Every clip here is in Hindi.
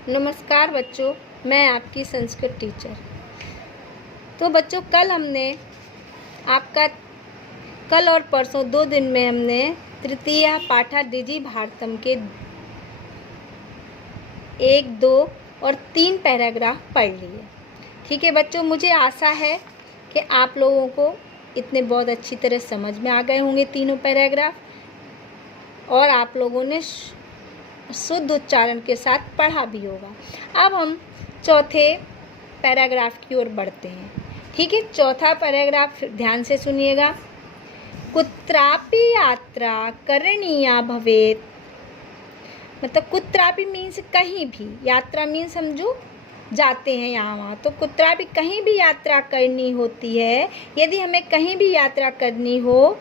नमस्कार बच्चों, मैं आपकी संस्कृत टीचर। तो बच्चों, कल और परसों 2 दिन में हमने तृतीय पाठा डिजी भारतम के 1, 2 और 3 पैराग्राफ पढ़ लिए। ठीक है बच्चों, मुझे आशा है कि आप लोगों को इतने बहुत अच्छी तरह समझ में आ गए होंगे तीनों पैराग्राफ और आप लोगों ने शुद्ध उच्चारण के साथ पढ़ा भी होगा। अब हम चौथे पैराग्राफ की ओर बढ़ते हैं। ठीक है, चौथा पैराग्राफ ध्यान से सुनिएगा। कुत्रापि यात्रा करणीया भवेत्, मतलब कुत्रापि मीन्स कहीं भी, यात्रा मीन्स हम जो जाते हैं यहाँ वहाँ, तो कुत्रापि कहीं भी यात्रा करनी होती है। यदि हमें कहीं भी यात्रा करनी हो,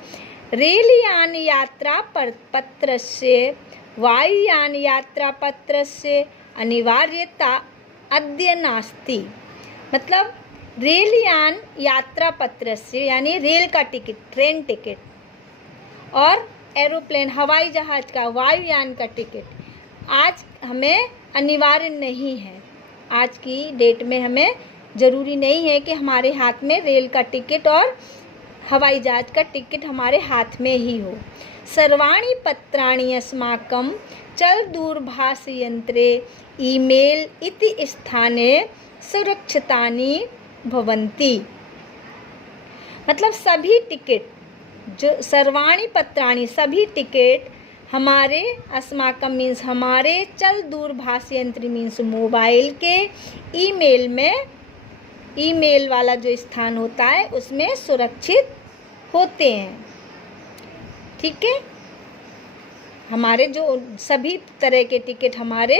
रेलयान यात्रा पत्रस्य वायुयान यात्रा पत्रस्य अनिवार्यता अद्य नास्ति। मतलब रेलयान यात्रा पत्रस्य यानी रेल का टिकट, ट्रेन टिकट, और एरोप्लेन हवाई जहाज का, वायुयान का टिकट आज हमें अनिवार्य नहीं है। आज की डेट में हमें ज़रूरी नहीं है कि हमारे हाथ में रेल का टिकट और हवाई जहाज का टिकट हमारे हाथ में ही हो। सर्वाणि पत्राणि अस्माकं चल दूरभाष यंत्रे ईमेल इति स्थाने सुरक्षितानि भवन्ति। मतलब सभी टिकट, जो सर्वाणि पत्राणि सभी टिकट हमारे, अस्माकं मीन्स हमारे, चल दूरभाष यंत्र मीन्स मोबाइल के, ईमेल में, ईमेल वाला जो स्थान होता है उसमें सुरक्षित होते हैं। ठीक है, हमारे जो सभी तरह के टिकट हमारे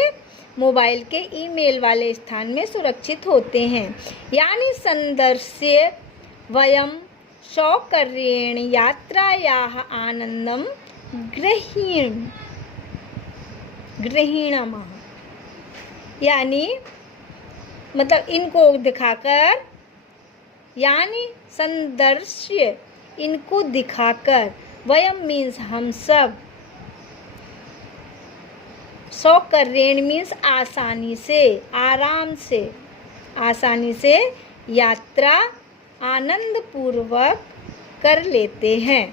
मोबाइल के ईमेल वाले स्थान में सुरक्षित होते हैं। यानी संदर्श्य वयम सौकर्येण यात्रायाः आनंदम गृहीणामः, यानी मतलब इनको दिखाकर, यानी संदर्श्य इनको दिखाकर, वयम मीन्स हम सब, सौकर्येण मीन्स आसानी से, आराम से, आसानी से यात्रा आनंद पूर्वक कर लेते हैं।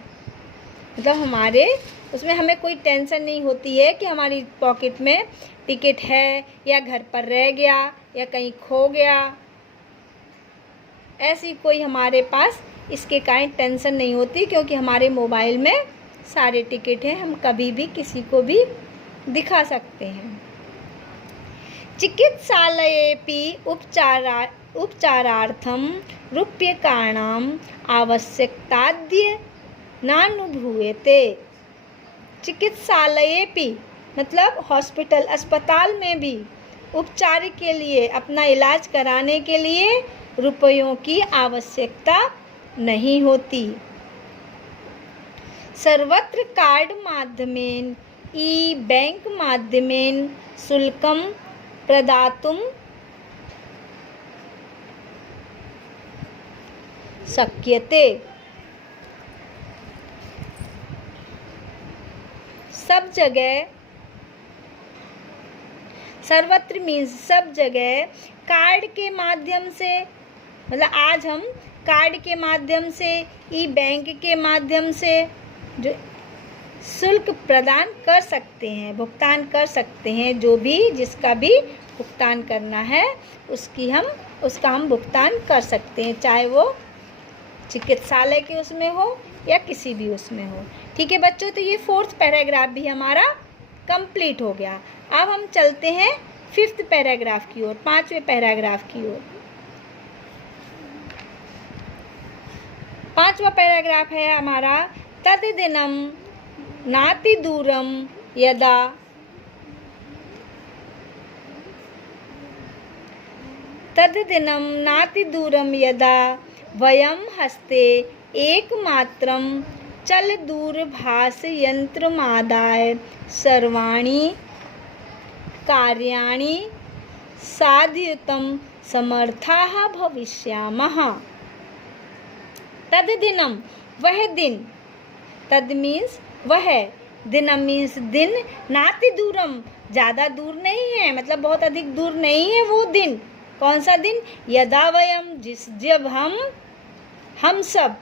मतलब हमारे उसमें हमें कोई टेंशन नहीं होती है कि हमारी पॉकेट में टिकट है या घर पर रह गया या कहीं खो गया। ऐसी कोई हमारे पास इसके कारण टेंशन नहीं होती, क्योंकि हमारे मोबाइल में सारे टिकट हैं, हम कभी भी किसी को भी दिखा सकते हैं। चिकित्सालयेपि उपचारार्थम रूप्यकाणाम आवश्यकताद्य नानुभूयते। चिकित्सालयेपि मतलब हॉस्पिटल, अस्पताल में भी उपचार के लिए, अपना इलाज कराने के लिए रुपयों की आवश्यकता नहीं होती। सर्वत्र कार्ड माध्यमेन ई बैंक माध्यमेन शुल्कम प्रदातुं शक्यते। सब जगह, सर्वत्र मीन्स सब जगह, कार्ड के माध्यम से, मतलब आज हम कार्ड के माध्यम से, ई बैंक के माध्यम से जो शुल्क प्रदान कर सकते हैं, भुगतान कर सकते हैं। जो भी, जिसका भी भुगतान करना है उसका हम भुगतान कर सकते हैं, चाहे वो चिकित्सालय के उसमें हो या किसी भी उसमें हो। ठीक है बच्चों, तो ये 4th पैराग्राफ भी हमारा कंप्लीट हो गया। अब हम चलते हैं 5th पैराग्राफ की ओर, 5वें पैराग्राफ की ओर। 5वां पैराग्राफ है हमारा, तद्दिनं नातिदूरं यदा, तद्दिनं नातिदूरं यदा वयं हस्ते एकमात्रं चलदूरभाष यंत्रमादाय सर्वाणि कार्याणि साधयितुं समर्थाः भविष्यामः। तद्दिनं वह दिन, तद मीन्स वह, दिनम मीन्स दिन, नाति दूरम ज़्यादा दूर नहीं है, मतलब बहुत अधिक दूर नहीं है वो दिन। कौन सा दिन? यदा वयम, जब हम सब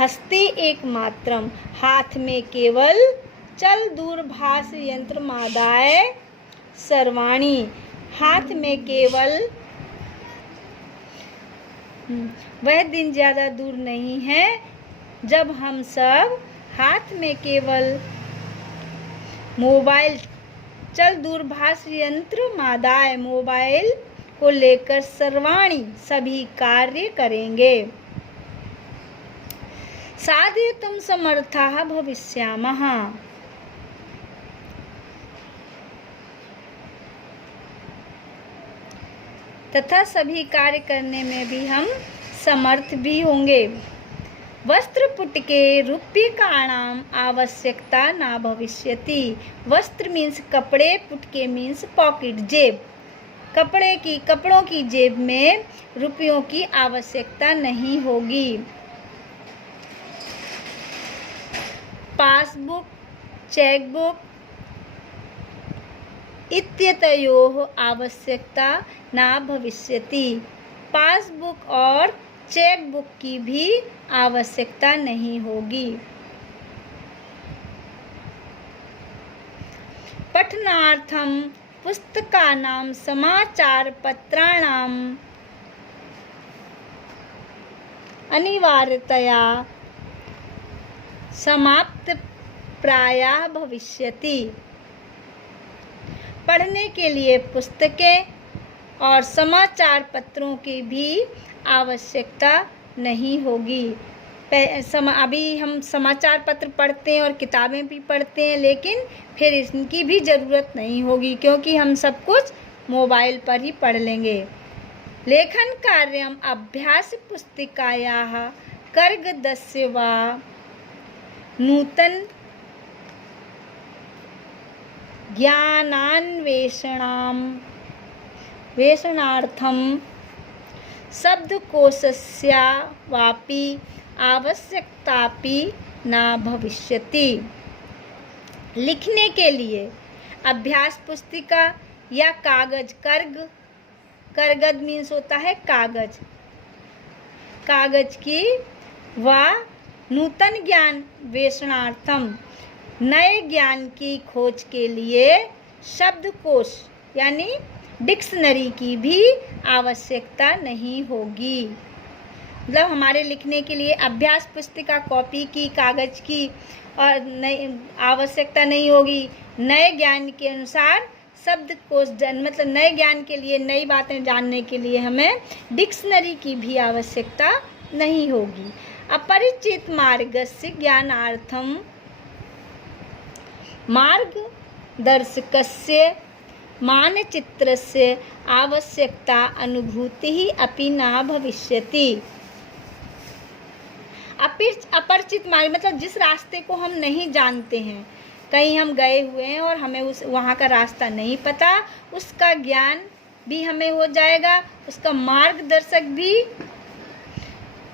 हस्ते एक मात्रम, हाथ में केवल चल दूरभाष यंत्र मादाय सर्वाणी, हाथ में केवल, वह दिन ज़्यादा दूर नहीं है जब हम सब हाथ में केवल मोबाइल, चल दूरभाष यंत्र मादाय, मोबाइल को लेकर सर्वाणी, सभी कार्य करेंगे। साधयितुं समर्थाः भविष्यामः, तथा सभी कार्य करने में भी हम समर्थ भी होंगे। वस्त्रपुटके रूप्यकाणाम आवश्यकता न भविष्यति। वस्त्र मीन्स कपड़े, पुटके मीन्स पॉकेट, जेब। कपड़ों की जेब में रुपयों की आवश्यकता नहीं होगी। पासबुक, चेकबुक इत्यतयोः आवश्यकता न भविष्यति। पासबुक और चेकबुक की भी आवश्यकता नहीं होगी। पठनार्थम पुस्तकानां समाचारपत्राणां अनिवार्यतया समाप्त प्रायः भविष्यति। पढ़ने के लिए पुस्तकें और समाचार पत्रों की भी आवश्यकता नहीं होगी। अभी हम समाचार पत्र पढ़ते हैं और किताबें भी पढ़ते हैं, लेकिन फिर इनकी भी ज़रूरत नहीं होगी क्योंकि हम सब कुछ मोबाइल पर ही पढ़ लेंगे। लेखन कार्यम अभ्यास पुस्तिकायाः कर्गदस्य वा नूतन ज्ञानान्वेषणार्थं शब्दकोशस्य वापि आवश्यकतापि न भविष्यति। लिखने के लिए अभ्यास पुस्तिका या कागज, कर्गद मीन्स होता है कागज की, व नूतन ज्ञान वेषणार्थम, नए ज्ञान की खोज के लिए शब्दकोश यानी डिक्शनरी की भी आवश्यकता नहीं होगी। मतलब हमारे लिखने के लिए अभ्यास पुस्तिका, कॉपी की, कागज की और नई आवश्यकता नहीं होगी। नए ज्ञान के अनुसार शब्दकोश, मतलब नए ज्ञान के लिए, नई बातें जानने के लिए हमें डिक्शनरी की भी आवश्यकता नहीं होगी। अपरिचित मार्गस्य ज्ञानार्थम मार्गदर्शकस्य मानचित्रस्य आवश्यकता अनुभूतिः अपि न भविष्यति। अपरिचित मार्ग मतलब जिस रास्ते को हम नहीं जानते हैं, कहीं हम गए हुए हैं और हमें वहाँ का रास्ता नहीं पता, उसका ज्ञान भी हमें हो जाएगा, उसका मार्गदर्शक भी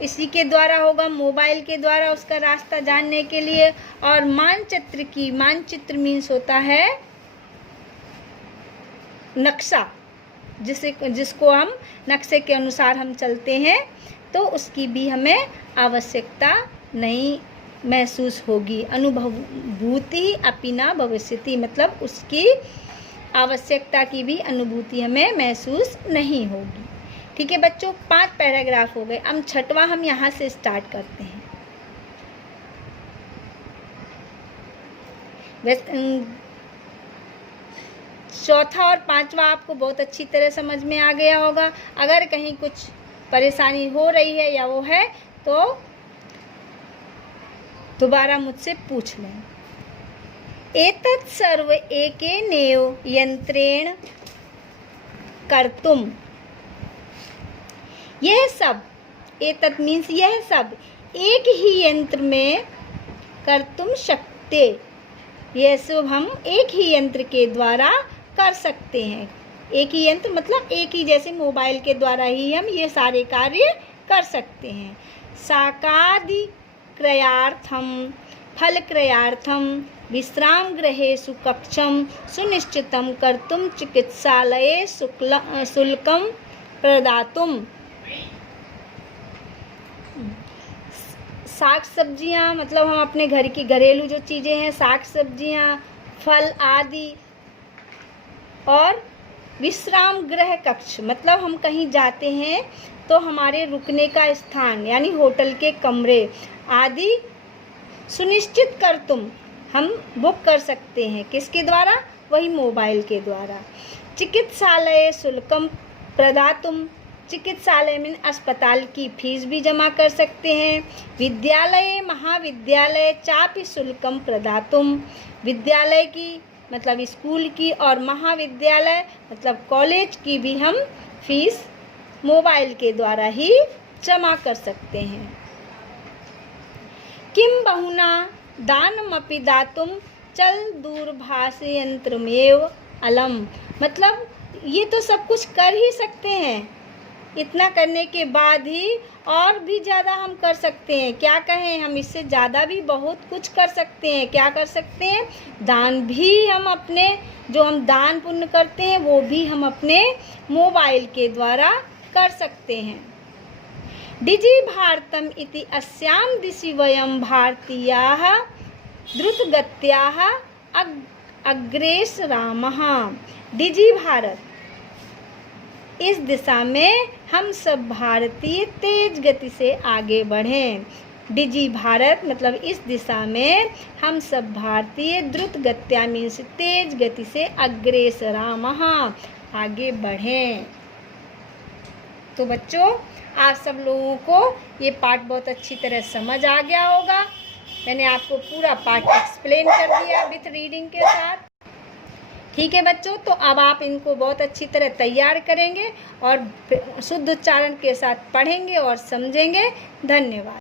इसी के द्वारा होगा, मोबाइल के द्वारा उसका रास्ता जानने के लिए। और मानचित्र मीन्स होता है नक्शा, जिसको हम नक्शे के अनुसार हम चलते हैं, तो उसकी भी हमें आवश्यकता नहीं महसूस होगी। अनुभूति अपि न भविष्यति मतलब उसकी आवश्यकता की भी अनुभूति हमें महसूस नहीं होगी। ठीक है बच्चों, 5 पैराग्राफ हो गए। अब 6वां हम यहाँ से स्टार्ट करते हैं। चौथा और 5वां आपको बहुत अच्छी तरह समझ में आ गया होगा। अगर कहीं कुछ परेशानी हो रही है या वो है तो दोबारा मुझसे पूछ लें। एतत् सर्व एकेनैव यंत्रेण कर्तुम्, यह सब, एतत् मीन्स यह सब, एक ही यंत्र में कर्तुम शक्ते, यह सब हम एक ही यंत्र के द्वारा कर सकते हैं। एक ही यंत्र मतलब एक ही, जैसे मोबाइल के द्वारा ही हम ये सारे कार्य कर सकते हैं। साकादि क्रयार्थम, फल क्रयार्थम, विश्राम गृहेषु कक्षं सुनिश्चितं कर्तुं चिकित्सालये शुल्कं प्रदातुं। साग सब्जियां मतलब हम अपने घर की घरेलू जो चीज़ें हैं, साग सब्जियां, फल आदि। और विश्राम गृह कक्ष मतलब हम कहीं जाते हैं तो हमारे रुकने का स्थान यानी होटल के कमरे आदि सुनिश्चित कर तुम हम बुक कर सकते हैं। किसके द्वारा? वही मोबाइल के द्वारा। चिकित्सालय शुल्कम प्रदातुम, चिकित्सालय में अस्पताल की फीस भी जमा कर सकते हैं। विद्यालय महाविद्यालय चापि शुल्कम प्रदातुम, विद्यालय की मतलब स्कूल की और महाविद्यालय मतलब कॉलेज की भी हम फीस मोबाइल के द्वारा ही जमा कर सकते हैं। किम बहुना दानमपि दातुम चल दूरभाषयंत्रमेव अलम, मतलब ये तो सब कुछ कर ही सकते हैं, इतना करने के बाद ही और भी ज़्यादा हम कर सकते हैं। क्या कहें, हम इससे ज़्यादा भी बहुत कुछ कर सकते हैं। क्या कर सकते हैं? दान भी हम अपने जो हम दान पुण्य करते हैं वो भी हम अपने मोबाइल के द्वारा कर सकते हैं। डिजि भारतम इति अस्याम दिशि वयं भारतीयाः द्रुतगत्याः अग्रेसरामः। डिजि भारत, इस दिशा में हम सब भारतीय तेज गति से आगे बढ़ें। डिजि भारत मतलब इस दिशा में हम सब भारतीय द्रुत गत्या मीन्स तेज गति से अग्रेसरामः आगे बढ़ें। तो बच्चों आप सब लोगों को ये पाठ बहुत अच्छी तरह समझ आ गया होगा। मैंने आपको पूरा पाठ एक्सप्लेन कर दिया विथ रीडिंग के साथ। ठीक है बच्चों, तो अब आप इनको बहुत अच्छी तरह तैयार करेंगे और शुद्ध उच्चारण के साथ पढ़ेंगे और समझेंगे। धन्यवाद।